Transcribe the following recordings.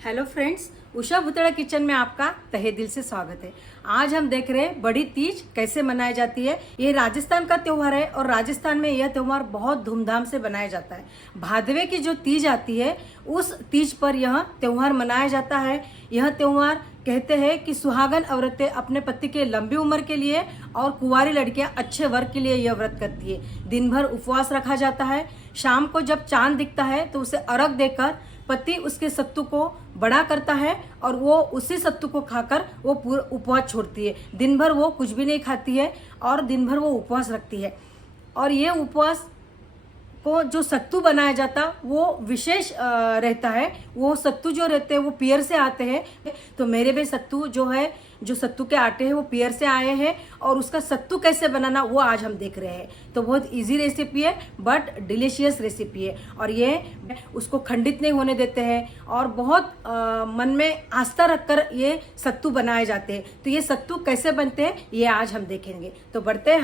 Hello friends, Usha Bhutada kitchen में आपका तहे दिल से स्वागत है। आज हम देख रहे हैं बड़ी तीज कैसे मनाई जाती है। ये राजस्थान का त्योहार है और राजस्थान में यह त्योहार बहुत धूमधाम से मनाया जाता है। भादवे की जो तीज आती है उस तीज पर यह त्योहार मनाया जाता है। यह त्योहार कहते हैं कि सुहागन औरतें अपने पति के लंबी उम्र के लिए और कुंवारी लड़कियां अच्छे वर्ग के लिए यह व्रत करती है। दिन भर उपवास रखा जाता है। शाम को जब चांद दिखता है तो उसे अर्घ देकर पति उसके सत्तू को बड़ा करता है और वो उसी सत्तू को खाकर वो पूरा उपवास छोड़ती है। दिन भर वो कुछ भी नहीं खाती है और दिन भर वो उपवास रखती है। और ये उपवास को जो सत्तू बनाया जाता वो विशेष रहता है। वो सत्तू जो रहते हैं वो पियर से आते हैं। तो मेरे भी सत्तू जो है, जो सत्तू के आटे हैं वो पियर से आए हैं और उसका सत्तू कैसे बनाना वो आज हम देख रहे हैं। तो बहुत इजी रेसिपी है बट डिलीशियस रेसिपी है और ये उसको खंडित नहीं होने देते हैं और बहुत मन में आस्था रखकर ये सत्तू बनाए जाते हैं। तो ये सत्तू कैसे बनते हैं ये आज हम देखेंगे। तो बढ़ते हैं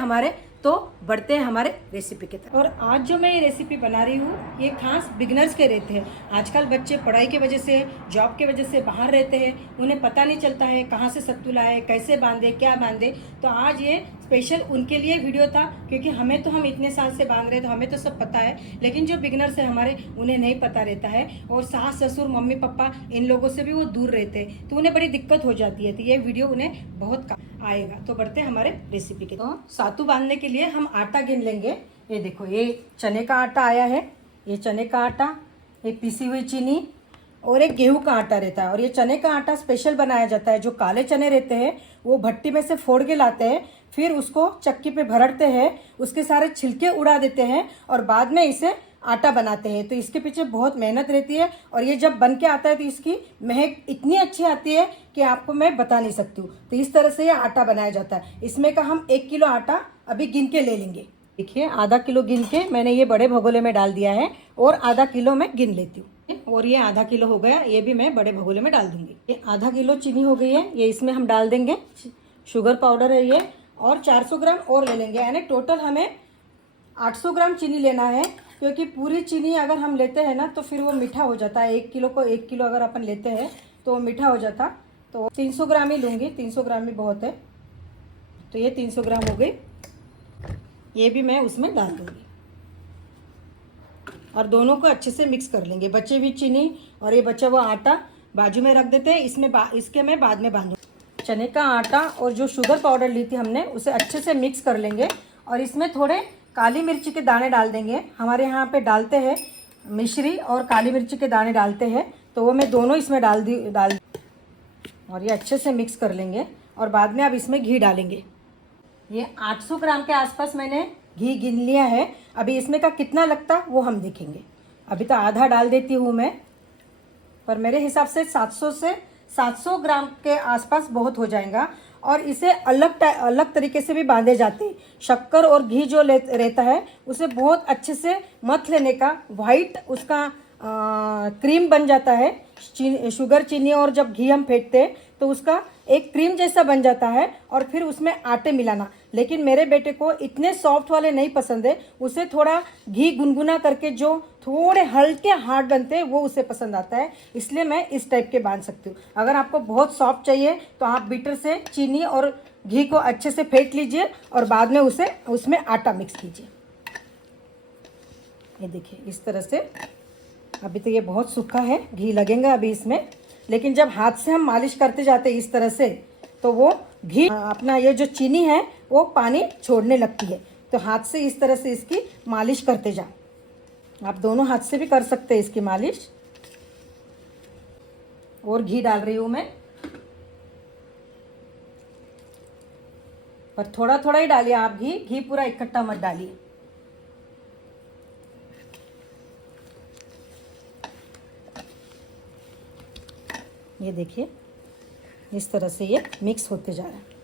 हमारे रेसिपी की तरफ। और आज जो मैं ये रेसिपी बना रही हूँ ये खास बिगनर्स के रहते हैं। आजकल बच्चे पढ़ाई की वजह से, जॉब की वजह से बाहर रहते हैं, उन्हें पता नहीं चलता है कहाँ से सत्तू लाए, कैसे बांधे, क्या बांधे। तो आज ये स्पेशल उनके लिए वीडियो था, क्योंकि हमें तो हम इतने साल से बांध रहे तो हमें तो सब पता है, लेकिन जो बिगनर्स है हमारे उन्हें नहीं पता रहता है और सास ससुर मम्मी पापा इन लोगों से भी वो दूर रहते हैं तो उन्हें बड़ी दिक्कत हो जाती है। तो ये वीडियो उन्हें बहुत काम आएगा। तो बढ़ते हैं हमारे रेसिपी के। तो सत्तू बांधने के लिए हम आटा गिन लेंगे। ये देखो, ये चने का आटा आया है, ये चने का आटा, ये पिसी हुई चीनी और एक गेहूं का आटा रहता है। और ये चने का आटा स्पेशल बनाया जाता है। जो काले चने रहते हैं वो भट्टी में से फोड़ के लाते हैं, फिर उसको चक्की पे भरड़ते हैं, उसके सारे छिलके उड़ा देते हैं और बाद में इसे आटा बनाते हैं। तो इसके पीछे बहुत मेहनत रहती है और ये जब बन के आता है तो इसकी महक इतनी अच्छी आती है कि आपको मैं बता नहीं सकती हूँ। तो इस तरह से ये आटा बनाया जाता है। इसमें का हम 1 किलो आटा अभी गिन के ले लेंगे। देखिए, आधा किलो गिन के मैंने ये बड़े भगोले में डाल दिया है और आधा किलो मैं गिन लेती हूँ। और ये आधा किलो हो गया, ये भी मैं बड़े भगोले में डाल दूंगी। ये आधा किलो चीनी हो गई है, ये इसमें हम डाल देंगे। शुगर पाउडर है ये, और 400 ग्राम और ले लेंगे। यानी टोटल हमें 800 ग्राम चीनी लेना है, क्योंकि पूरी चीनी अगर हम लेते हैं ना तो फिर वो मीठा हो जाता है। 1 किलो को 1 किलो अगर अपन लेते हैं तो वो मीठा हो जाता। तो 300 ग्राम ही लूँगी, 300 ग्राम भी बहुत है। तो ये 300 ग्राम हो गई, ये भी मैं उसमें डाल दूँगी और दोनों को अच्छे से मिक्स कर लेंगे। बचे हुई चीनी और ये बचा हुआ आटा बाजू में रख देते हैं। इसके मैं बाद में बांधूँ। चने का आटा और जो शुगर पाउडर ली थी हमने उसे अच्छे से मिक्स कर लेंगे और इसमें थोड़े काली मिर्ची के दाने डाल देंगे। हमारे यहाँ पे डालते हैं मिश्री और काली मिर्ची के दाने डालते हैं, तो वो मैं दोनों इसमें डाल और ये अच्छे से मिक्स कर लेंगे। और बाद में अब इसमें घी डालेंगे। ये 800 ग्राम के आसपास मैंने घी गिन लिया है। अभी इसमें का कितना लगता वो हम देखेंगे। अभी तो आधा डाल देती हूँ मैं, पर मेरे हिसाब से 700 ग्राम के आसपास बहुत हो जाएगा। और इसे अलग तरीके से भी बांधे जाते हैं। शक्कर और घी जो रहता है उसे बहुत अच्छे से मथ लेने का, वाइट उसका क्रीम बन जाता है। शुगर, चीनी और जब घी हम फेंटते हैं तो उसका एक क्रीम जैसा बन जाता है और फिर उसमें आटे मिलाना। लेकिन मेरे बेटे को इतने सॉफ्ट वाले नहीं पसंद है, उसे थोड़ा घी गुनगुना करके जो थोड़े हल्के हार्ड बनते हैं वो उसे पसंद आता है। इसलिए मैं इस टाइप के बांध सकती हूँ। अगर आपको बहुत सॉफ्ट चाहिए तो आप बीटर से चीनी और घी को अच्छे से फेंट लीजिए और बाद में उसमें आटा मिक्स कीजिए। ये देखिए, इस तरह से। अभी तो ये बहुत सूखा है, घी लगेगा अभी इसमें, लेकिन जब हाथ से हम मालिश करते जाते हैं इस तरह से तो वो घी अपना, ये जो चीनी है वो पानी छोड़ने लगती है। तो हाथ से इस तरह से इसकी मालिश करते जाओ। आप दोनों हाथ से भी कर सकते हैं इसकी मालिश। और घी डाल रही हूँ मैं, पर थोड़ा थोड़ा ही डालिए आप। घी पूरा इकट्ठा मत डालिए। ये देखिए, इस तरह से ये मिक्स होते जा रहा है।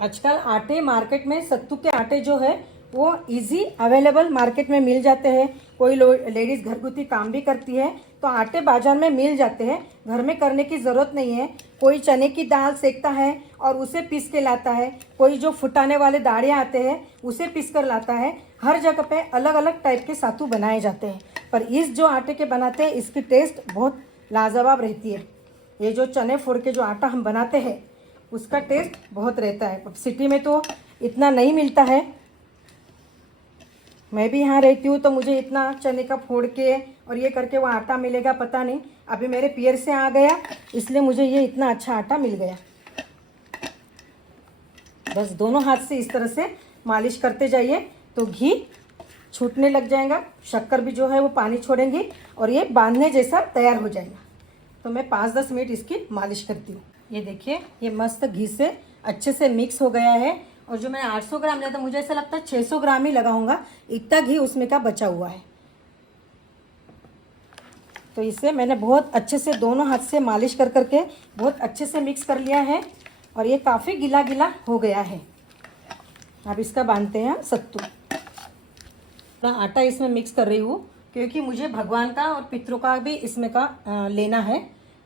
आजकल आटे मार्केट में, सत्तू के आटे जो है वो इजी अवेलेबल मार्केट में मिल जाते हैं। कोई लेडीज़ घरगुती काम भी करती है तो आटे बाजार में मिल जाते हैं, घर में करने की ज़रूरत नहीं है। कोई चने की दाल सेकता है और उसे पीस के लाता है, कोई जो फुटाने वाले दाड़े आते हैं उसे पीस कर लाता है। हर जगह पे अलग अलग टाइप के सत्तू बनाए जाते हैं, पर इस जो आटे के बनाते हैं इसकी टेस्ट बहुत लाजवाब रहती है। ये जो चने फोड़ के जो आटा हम बनाते हैं उसका टेस्ट बहुत रहता है। अब सिटी में तो इतना नहीं मिलता है, मैं भी यहाँ रहती हूँ तो मुझे इतना चने का फोड़ के और ये करके वो आटा मिलेगा पता नहीं। अभी मेरे पियर से आ गया इसलिए मुझे ये इतना अच्छा आटा मिल गया। बस दोनों हाथ से इस तरह से मालिश करते जाइए तो घी छूटने लग जाएगा, शक्कर भी जो है वो पानी छोड़ेंगी और ये बांधने जैसा तैयार हो जाएगा। तो मैं 5-10 मिनट इसकी मालिश करती हूँ। ये देखिए ये मस्त घी से अच्छे से मिक्स हो गया है। और जो मैंने 800 ग्राम लिया था मुझे ऐसा लगता है 600 ग्राम ही लगा होगा, इतना घी उसमें का बचा हुआ है। तो इसे मैंने बहुत अच्छे से दोनों हाथ से मालिश कर करके बहुत अच्छे से मिक्स कर लिया है और ये काफ़ी गीला गीला हो गया है। अब इसका बांधते हैं सत्तू। थोड़ा आटा इसमें मिक्स कर रही हूँ क्योंकि मुझे भगवान का और पितरों का भी इसमें का लेना है,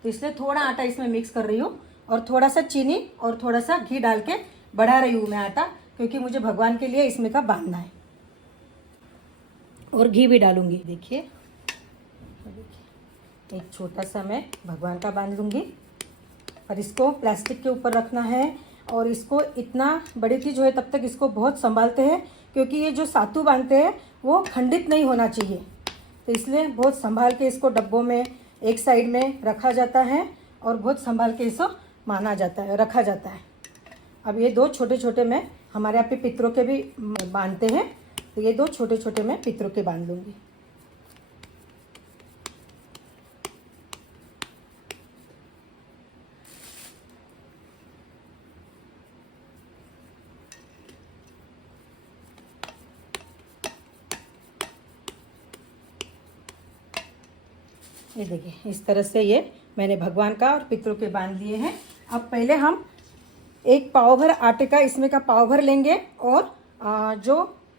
तो इसलिए थोड़ा आटा इसमें मिक्स कर रही हूँ और थोड़ा सा चीनी और थोड़ा सा घी डाल के बढ़ा रही हूँ मैं आटा, क्योंकि मुझे भगवान के लिए इसमें का बांधना है। और घी भी डालूंगी। देखिए एक छोटा सा मैं भगवान का बांध लूँगी और इसको प्लास्टिक के ऊपर रखना है। और इसको इतना बड़ी चीज़ हो तब तक इसको बहुत संभालते हैं क्योंकि ये जो सातू बांधते हैं वो खंडित नहीं होना चाहिए, तो इसलिए बहुत संभाल के इसको डब्बों में एक साइड में रखा जाता है और बहुत संभाल के इसको माना जाता है, रखा जाता है। अब ये 2 छोटे छोटे मैं हमारे यहाँ पे पितरों के भी बांधते हैं, तो ये 2 छोटे छोटे मैं पितरों के बांध लूँगी। ये देखिए इस तरह से ये मैंने भगवान का और पितरों के बांध लिए हैं। अब पहले हम एक पाव भर आटे का इसमें का पाव भर लेंगे और जो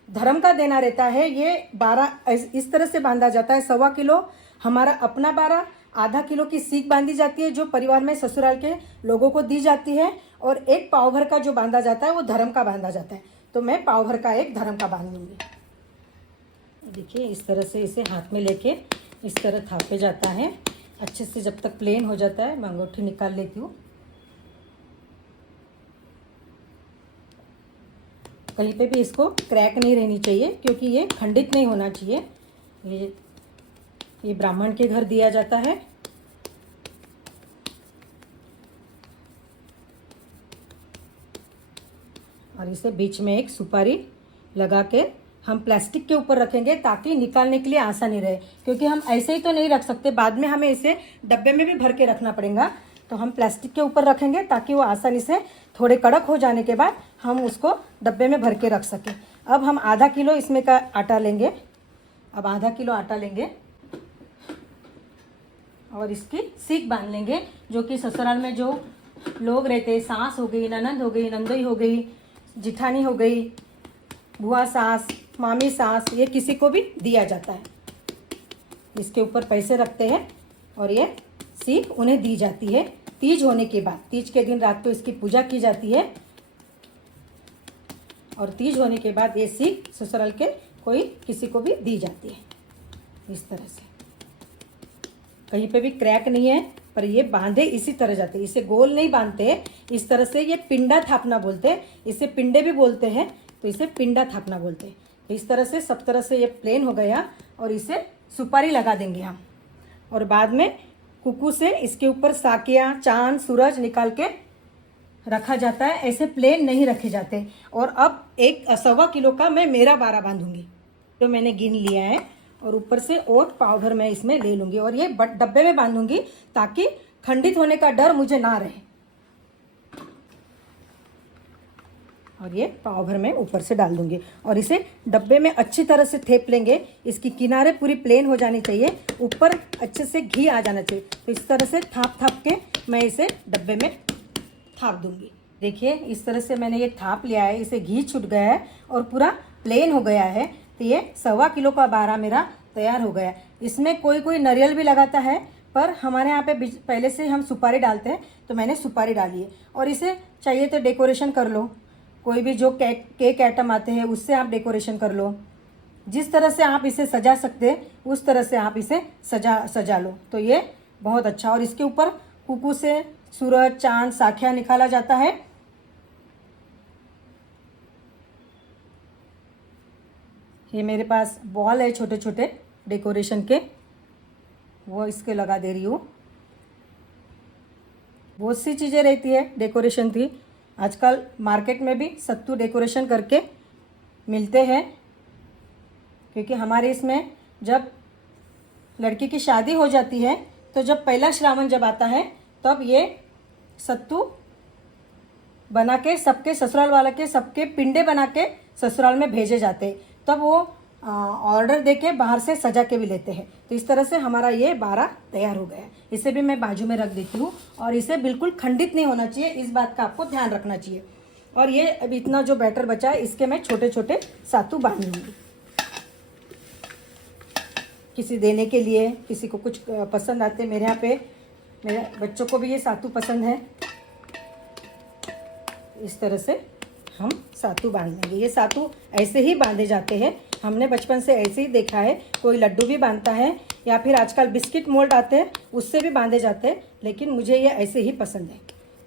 धर्म का देना रहता है ये 12 इस तरह से बांधा जाता है। 1.25 किलो हमारा अपना 12, आधा किलो की सीख बांधी जाती है जो परिवार में ससुराल के लोगों को दी जाती है, और एक पाव भर का जो बांधा जाता है वो धर्म का बांधा जाता है। तो मैं पाव भर का एक धर्म का बांध लूँगी। देखिए इस तरह से इसे हाथ में लेके इस तरह थापे जाता है अच्छे से, जब तक प्लेन हो जाता है। मैं अंगूठी निकाल लेती हूँ। कहीं पे भी इसको क्रैक नहीं रहनी चाहिए क्योंकि ये खंडित नहीं होना चाहिए। ये ब्राह्मण के घर दिया जाता है। और इसे बीच में एक सुपारी लगा के हम प्लास्टिक के ऊपर रखेंगे ताकि निकालने के लिए आसानी रहे, क्योंकि हम ऐसे ही तो नहीं रख सकते, बाद में हमें इसे डब्बे में भी भर के रखना पड़ेगा। तो हम प्लास्टिक के ऊपर रखेंगे ताकि वो आसानी से थोड़े कड़क हो जाने के बाद हम उसको डब्बे में भर के रख सकें। अब हम आधा किलो इसमें का आटा लेंगे। अब आधा किलो आटा लेंगे और इसकी सीख बांध लेंगे। जो कि ससुराल में जो लोग रहते हैं, सास हो गई, ननंद हो गई, नंदोई हो गई, जिठानी हो गई, बुआ सास, मामी सास, ये किसी को भी दिया जाता है। इसके ऊपर पैसे रखते हैं और ये सीख उन्हें दी जाती है। तीज होने के बाद, तीज के दिन रात को इसकी पूजा की जाती है और तीज होने के बाद ये सीख ससुराल के कोई किसी को भी दी जाती है। इस तरह से कहीं पे भी क्रैक नहीं है, पर ये बांधे इसी तरह जाते हैं। इसे गोल नहीं बांधते, इस तरह से। ये पिंडा थापना बोलते हैं, इसे पिंडे भी बोलते हैं, तो इसे पिंडा थापना बोलते हैं। इस तरह से सब तरह से ये प्लेन हो गया और इसे सुपारी लगा देंगे हम। और बाद में कुकू से इसके ऊपर साकिया, चांद, सूरज निकाल के रखा जाता है। ऐसे प्लेन नहीं रखे जाते। और अब 1.25 किलो का मैं मेरा 12 बांधूंगी, तो मैंने गिन लिया है। और ऊपर से और पाव भर मैं इसमें ले लूँगी और ये डब्बे में बांधूंगी ताकि खंडित होने का डर मुझे ना रहे। और ये पाव भर में ऊपर से डाल दूंगी और इसे डब्बे में अच्छी तरह से थेप लेंगे। इसकी किनारे पूरी प्लेन हो जानी चाहिए, ऊपर अच्छे से घी आ जाना चाहिए। तो इस तरह से थाप थाप के मैं इसे डब्बे में थाप दूंगी। देखिए इस तरह से मैंने ये थाप लिया है, इसे घी छूट गया है और पूरा प्लेन हो गया है। तो ये 1.25 किलो का 12 मेरा तैयार हो गया। इसमें कोई कोई नारियल भी लगाता है, पर हमारे यहाँ पे पहले से हम सुपारी डालते हैं, तो मैंने सुपारी डाली है। और इसे चाहिए तो डेकोरेशन कर लो, कोई भी जो केक आइटम आते हैं उससे आप डेकोरेशन कर लो। जिस तरह से आप इसे सजा सकते हैं उस तरह से आप इसे सजा लो। तो ये बहुत अच्छा। और इसके ऊपर कुकू से सूरज, चांद, साखिया निकाला जाता है। ये मेरे पास बॉल है छोटे छोटे डेकोरेशन के, वो इसके लगा दे रही हूँ। बहुत सी चीज़ें रहती है डेकोरेशन की। आजकल मार्केट में भी सत्तू डेकोरेशन करके मिलते हैं, क्योंकि हमारे इसमें जब लड़की की शादी हो जाती है तो जब पहला श्रावण जब आता है तब ये सत्तू बना के सबके ससुराल वाला के सबके पिंडे बना के ससुराल में भेजे जाते हैं। तब वो ऑर्डर देके बाहर से सजा के भी लेते हैं। तो इस तरह से हमारा ये 12 तैयार हो गया है। इसे भी मैं बाजू में रख देती हूँ और इसे बिल्कुल खंडित नहीं होना चाहिए, इस बात का आपको ध्यान रखना चाहिए। और ये अभी इतना जो बैटर बचा है इसके मैं छोटे छोटे सातू बांध लूँगी। किसी देने के लिए, किसी को कुछ पसंद आते, मेरे यहाँ पे मेरे बच्चों को भी ये सातू पसंद है। इस तरह से हम सातू बांध लेंगे। ये सातू ऐसे ही बांधे जाते हैं, हमने बचपन से ऐसे ही देखा है। कोई लड्डू भी बांधता है या फिर आजकल बिस्किट मोल्ड आते हैं उससे भी बांधे जाते हैं, लेकिन मुझे ये ऐसे ही पसंद है।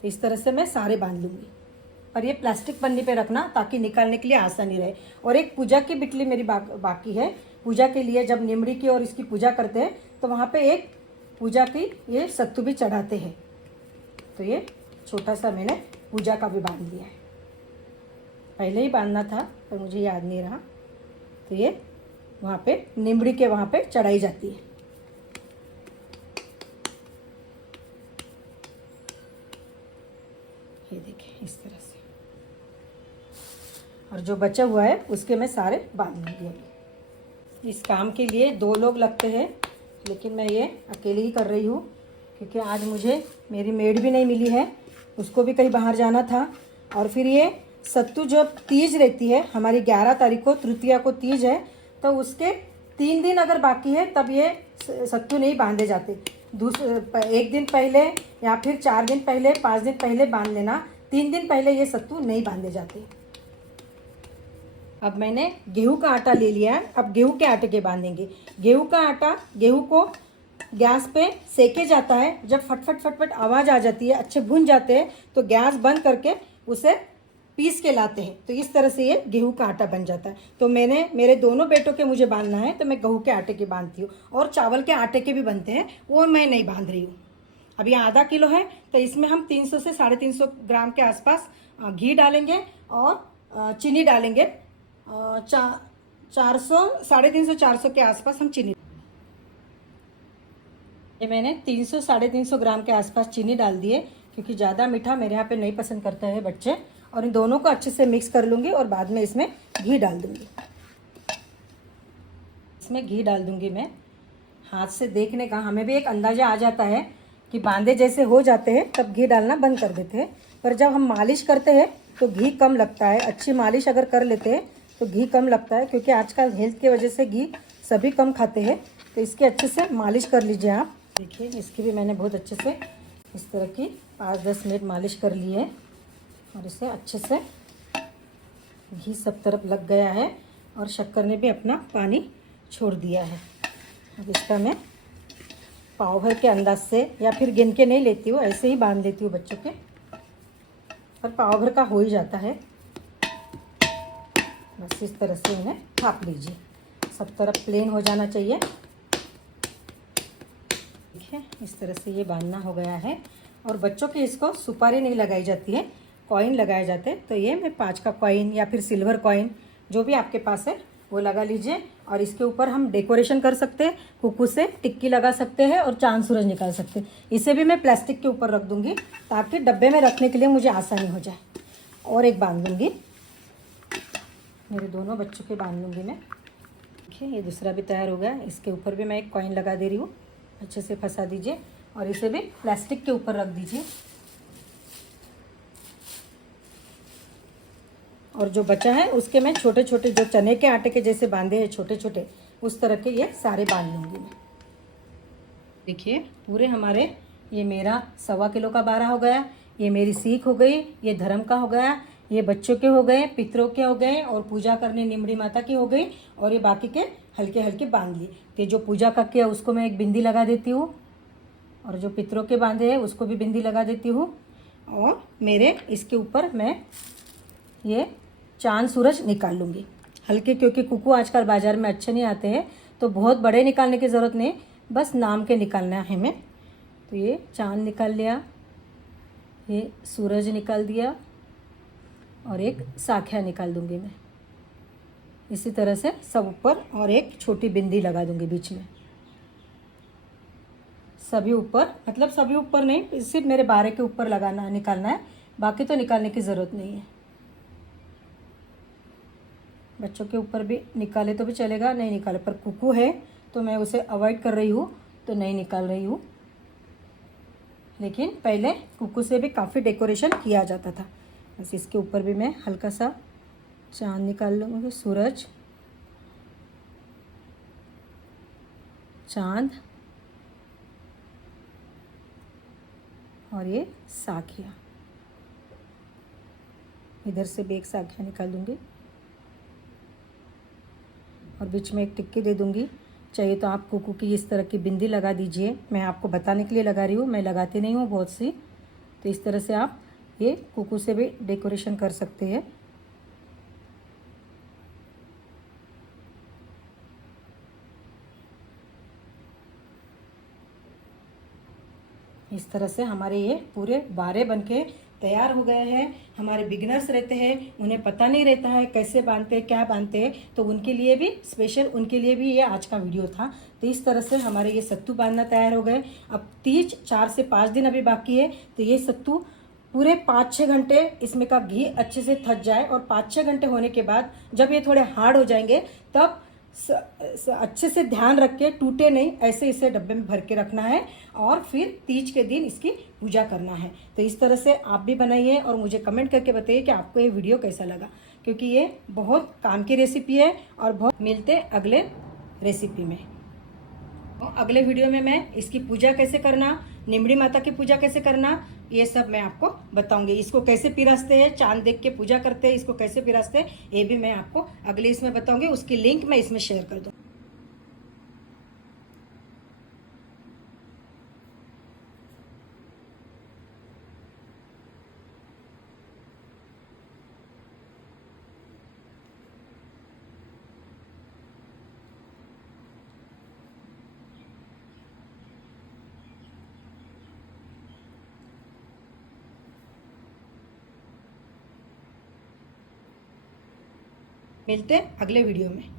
तो इस तरह से मैं सारे बांध लूँगी। और ये प्लास्टिक पन्नी पे रखना ताकि निकालने के लिए आसानी रहे। और एक पूजा की बिटली मेरी बाकी है। पूजा के लिए जब निमड़ी की और इसकी पूजा करते हैं तो वहाँ पे एक पूजा की ये सत्तू भी चढ़ाते हैं। तो ये छोटा सा मैंने पूजा का भी बांध लिया है। पहले ही बांधना था पर मुझे याद नहीं रहा। तो ये वहाँ पे निमड़ी के वहाँ पे चढ़ाई जाती है। ये देखिए इस तरह से। और जो बचा हुआ है उसके मैं सारे बांध लूँगी। इस काम के लिए 2 लोग लगते हैं, लेकिन मैं ये अकेले ही कर रही हूँ क्योंकि आज मुझे मेरी मेड भी नहीं मिली है, उसको भी कहीं बाहर जाना था। और फिर ये सत्तू जब तीज रहती है हमारी 11 तारीख को, तृतीया को तीज है, तो उसके 3 दिन अगर बाकी है तब ये सत्तू नहीं बांधे जाते। एक दिन पहले या फिर 4 दिन पहले, 5 दिन पहले बांध लेना। 3 दिन पहले ये सत्तू नहीं बांधे जाते। अब मैंने गेहूं का आटा ले लिया है। अब गेहूं के आटे के बांधेंगे। गेहूं का आटा, गेहूं को गैस पे सेके जाता है। जब फटफट फटफट आवाज़ आ जाती है, अच्छे भुन जाते हैं, तो गैस बंद करके उसे पीस के लाते हैं। तो इस तरह से ये गेहूं का आटा बन जाता है। तो मैंने मेरे दोनों बेटों के मुझे बांधना है तो मैं गेहूं के आटे के बांधती हूँ। और चावल के आटे के भी बनते हैं, वो मैं नहीं बांध रही हूँ। अब ये आधा किलो है तो इसमें हम 300 से 350 ग्राम के आसपास घी डालेंगे और चीनी डालेंगे। 400, 350, 400 के आसपास हम चीनी। ये मैंने 300, 350 ग्राम के आसपास चीनी डाल दिए, क्योंकि ज़्यादा मीठा मेरे यहाँ पे नहीं पसंद करते हैं बच्चे। और इन दोनों को अच्छे से मिक्स कर लूँगी और बाद में इसमें घी डाल दूँगी। इसमें घी डाल दूँगी मैं। हाथ से देखने का हमें भी एक अंदाज़ा आ जाता है कि बांधे जैसे हो जाते हैं तब घी डालना बंद कर देते हैं। पर जब हम मालिश करते हैं तो घी कम लगता है। अच्छी मालिश अगर कर लेते हैं तो घी कम लगता है, क्योंकि आजकल हेल्थ की वजह से घी सभी कम खाते हैं। तो इसके अच्छे से मालिश कर लीजिए आप। देखिए इसकी भी मैंने बहुत अच्छे से इस तरह की 5-10 मिनट मालिश कर ली है। और इसे अच्छे से घी सब तरफ लग गया है और शक्कर ने भी अपना पानी छोड़ दिया है। अब इसका मैं पाव भर के अंदाज से या फिर गिन के नहीं लेती हूँ, ऐसे ही बांध लेती हूँ बच्चों के। पर पाव भर का हो ही जाता है। बस इस तरह से इन्हें थाप लीजिए। सब तरफ प्लेन हो जाना चाहिए। ठीक है, इस तरह से ये बांधना हो गया है। और बच्चों की इसको सुपारी नहीं लगाई जाती है, कॉइन लगाए जाते हैं। तो ये मैं 5 का कॉइन या फिर सिल्वर कॉइन जो भी आपके पास है वो लगा लीजिए। और इसके ऊपर हम डेकोरेशन कर सकते हैं, कुकू से टिक्की लगा सकते हैं और चांद सूरज निकाल सकते हैं। इसे भी मैं प्लास्टिक के ऊपर रख दूंगी ताकि डब्बे में रखने के लिए मुझे आसानी हो जाए। और एक बांध दूंगी, मेरे दोनों बच्चों के बांध लूँगी मैं। देखिए ये दूसरा भी तैयार हो गया। इसके ऊपर भी मैं एक कॉइन लगा दे रही हूँ। अच्छे से फंसा दीजिए और इसे भी प्लास्टिक के ऊपर रख दीजिए। और जो बचा है उसके मैं छोटे छोटे, जो चने के आटे के जैसे बांधे हैं छोटे छोटे, उस तरह के ये सारे बांध लूँगी मैं। देखिए पूरे हमारे, ये मेरा 1.25 किलो का 12 हो गया। ये मेरी सीख हो गई, ये धर्म का हो गया, ये बच्चों के हो गए, पितरों के हो गए और पूजा करने निमड़ी माता की हो गई। और ये बाकी के हल्के हल्के बांध लिए। तो जो पूजा का किया उसको मैं एक बिंदी लगा देती हूँ और जो पितरों के बांधे हैं उसको भी बिंदी लगा देती हूँ। और मेरे इसके ऊपर मैं ये चांद सूरज निकाल लूँगी हल्के, क्योंकि कुकू आजकल बाज़ार में अच्छे नहीं आते हैं, तो बहुत बड़े निकालने की ज़रूरत नहीं, बस नाम के निकालना है हमें। तो ये चांद निकाल लिया, ये सूरज निकाल दिया और एक साखिया निकाल दूंगी मैं। इसी तरह से सब ऊपर, और एक छोटी बिंदी लगा दूंगी बीच में। सभी ऊपर, मतलब सभी ऊपर नहीं, सिर्फ मेरे बारे के ऊपर लगाना निकालना है, बाकी तो निकालने की ज़रूरत नहीं है। बच्चों के ऊपर भी निकाले तो भी चलेगा, नहीं निकाले, पर कुकू है तो मैं उसे अवॉइड कर रही हूँ, तो नहीं निकाल रही हूँ। लेकिन पहले कुकू से भी काफ़ी डेकोरेशन किया जाता था। बस इसके ऊपर भी मैं हल्का सा चांद निकाल लूँगी, सूरज, चांद और ये साखिया। इधर से भी एक साखिया निकाल दूँगी और बीच में एक टिक्की दे दूँगी। चाहिए तो आप कुकू की इस तरह की बिंदी लगा दीजिए, मैं आपको बताने के लिए लगा रही हूँ, मैं लगाती नहीं हूँ बहुत सी। तो इस तरह से आप ये कुकू से भी डेकोरेशन कर सकते हैं। इस तरह से हमारे ये पूरे बारे बनके तैयार हो गए हैं। हमारे बिगनर्स रहते हैं, उन्हें पता नहीं रहता है कैसे बांधते हैं, क्या बांधते हैं, तो उनके लिए भी स्पेशल, उनके लिए भी ये आज का वीडियो था। तो इस तरह से हमारे ये सत्तू बांधना तैयार हो गए। अब तीज 4 से 5 दिन अभी बाकी है, तो ये सत्तू पूरे 5-6 घंटे इसमें का घी अच्छे से थक जाए, और 5-6 घंटे होने के बाद जब ये थोड़े हार्ड हो जाएंगे, तब अच्छे से ध्यान रख के टूटे नहीं, ऐसे इसे डब्बे में भर के रखना है, और फिर तीज के दिन इसकी पूजा करना है। तो इस तरह से आप भी बनाइए और मुझे कमेंट करके बताइए कि आपको ये वीडियो कैसा लगा, क्योंकि ये बहुत काम की रेसिपी है। और बहुत मिलते अगले रेसिपी में। अगले वीडियो में मैं इसकी पूजा कैसे करना, निमड़ी माता की पूजा कैसे करना, ये सब मैं आपको बताऊंगी। इसको कैसे पिरासते हैं, चांद देख के पूजा करते हैं, इसको कैसे पिरासते हैं, ये भी मैं आपको अगले इसमें बताऊंगी। उसकी लिंक मैं इसमें शेयर कर दूँ। मिलते हैं अगले वीडियो में।